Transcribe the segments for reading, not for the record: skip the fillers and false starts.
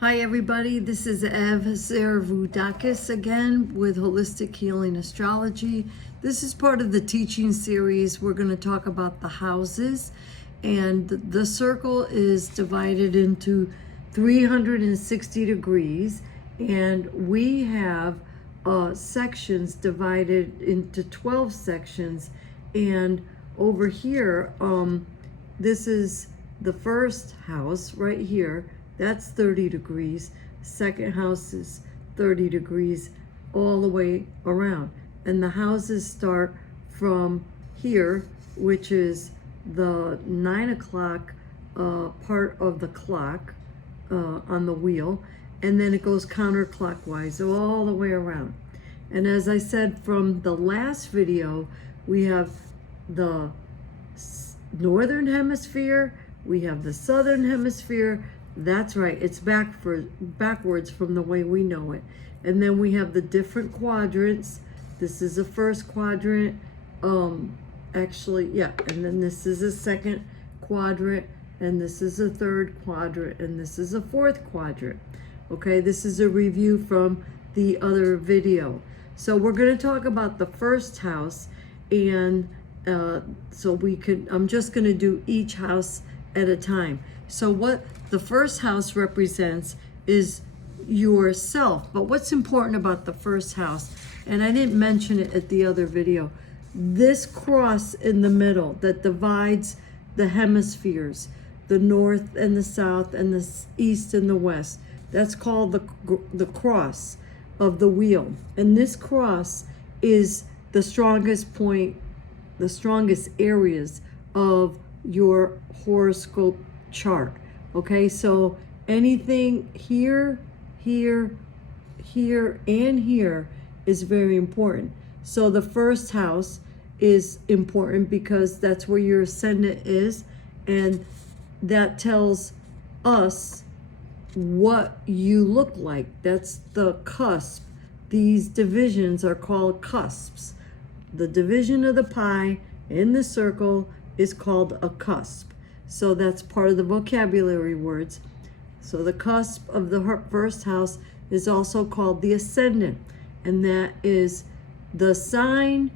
Hi everybody, this is Ev Zervudakis again with Holistic Healing Astrology. This is part of the teaching series. We're going to talk about the houses, and the circle is divided into 360 degrees, and we have sections divided into 12 sections. And over here, this is the first house right here. That's 30 degrees. Second house is 30 degrees all the way around. And the houses start from here, which is the 9 o'clock part of the clock on the wheel. And then it goes counterclockwise all the way around. And as I said from the last video, we have the northern hemisphere, we have the southern hemisphere. That's right, it's backwards from the way we know it. And then we have the different quadrants. This is the first quadrant, and then this is a second quadrant, and this is a third quadrant, and this is a fourth quadrant. Okay, this is a review from the other video. So we're going to talk about the first house, and I'm just going to do each house at a time. So what the first house represents is yourself. But what's important about the first house, and I didn't mention it at the other video, this cross in the middle that divides the hemispheres, the north and the south and the east and the west, that's called the cross of the wheel. And this cross is the strongest point, the strongest areas of your horoscope chart. Okay, so anything here, here, here, and here is very important. So the first house is important because that's where your ascendant is, and that tells us what you look like. That's the cusp. These divisions are called cusps. The division of the pie in the circle is called a cusp. So that's part of the vocabulary words. So the cusp of the first house is also called the ascendant, and that is the sign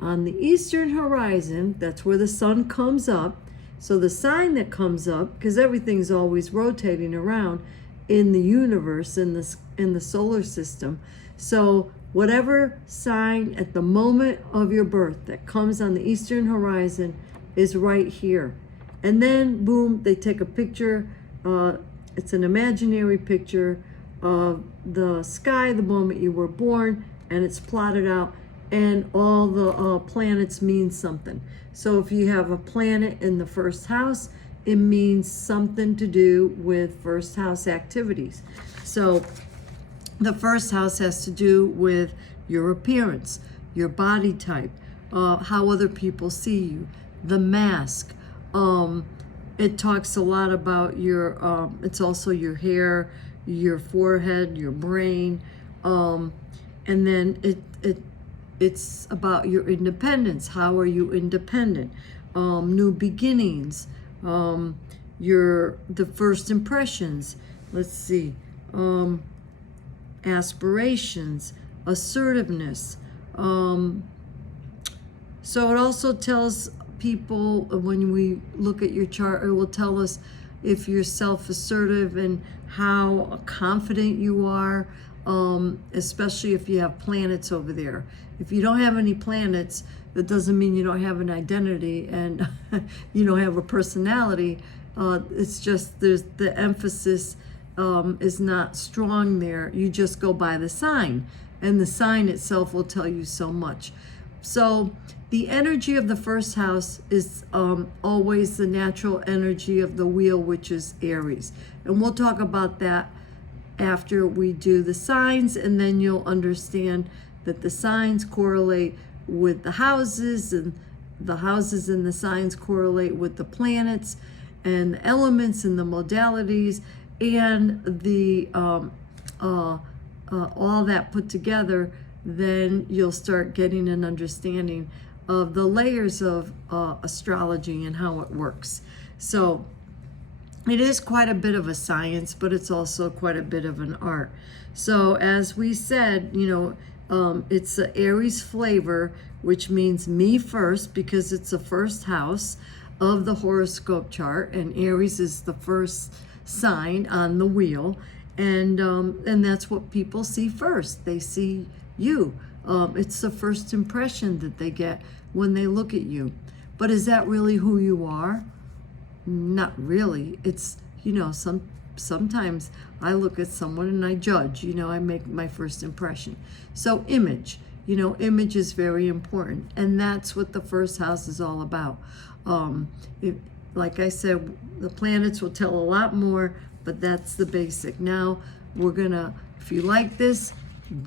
on the eastern horizon. That's where the sun comes up. So the sign that comes up, because everything's always rotating around in the universe, in the solar system. So whatever sign at the moment of your birth that comes on the eastern horizon is right here. And then, boom, they take a picture. It's an imaginary picture of the sky the moment you were born, and it's plotted out, and all the planets mean something. So if you have a planet in the first house, it means something to do with first house activities. So the first house has to do with your appearance, your body type, how other people see you, the mask. It talks a lot about your, it's also your hair, your forehead, your brain, and then it's about your independence. How are you independent? New beginnings, the first impressions. Let's see, aspirations, assertiveness. So it also tells people, when we look at your chart, it will tell us if you're self-assertive and how confident you are, especially if you have planets over there. If you don't have any planets, that doesn't mean you don't have an identity and you don't have a personality. It's just the emphasis is not strong there. You just go by the sign, and the sign itself will tell you so much. So the energy of the first house is always the natural energy of the wheel, which is Aries. And we'll talk about that after we do the signs, and then you'll understand that the signs correlate with the houses, and the houses and the signs correlate with the planets and the elements and the modalities, and the all that put together. Then you'll start getting an understanding of the layers of astrology and how it works. So it is quite a bit of a science, but it's also quite a bit of an art. So as we said, it's the Aries flavor, which means me first, because it's the first house of the horoscope chart, and Aries is the first sign on the wheel, and that's what people see first. They see you. It's the first impression that they get when they look at you. But is that really who you are? Not really. It's, sometimes I look at someone and I judge, I make my first impression. So image is very important. And that's what the first house is all about. Like I said, the planets will tell a lot more, but that's the basic. Now if you like this,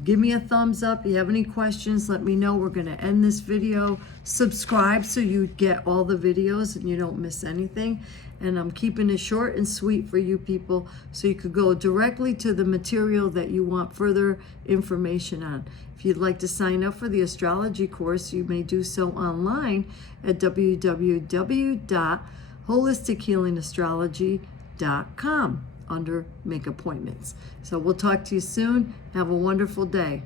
give me a thumbs up. If you have any questions, let me know. We're going to end this video. Subscribe so you get all the videos and you don't miss anything. And I'm keeping it short and sweet for you people, so you could go directly to the material that you want further information on. If you'd like to sign up for the astrology course, you may do so online at www.holistichealingastrology.com under Make Appointments. So we'll talk to you soon. Have a wonderful day.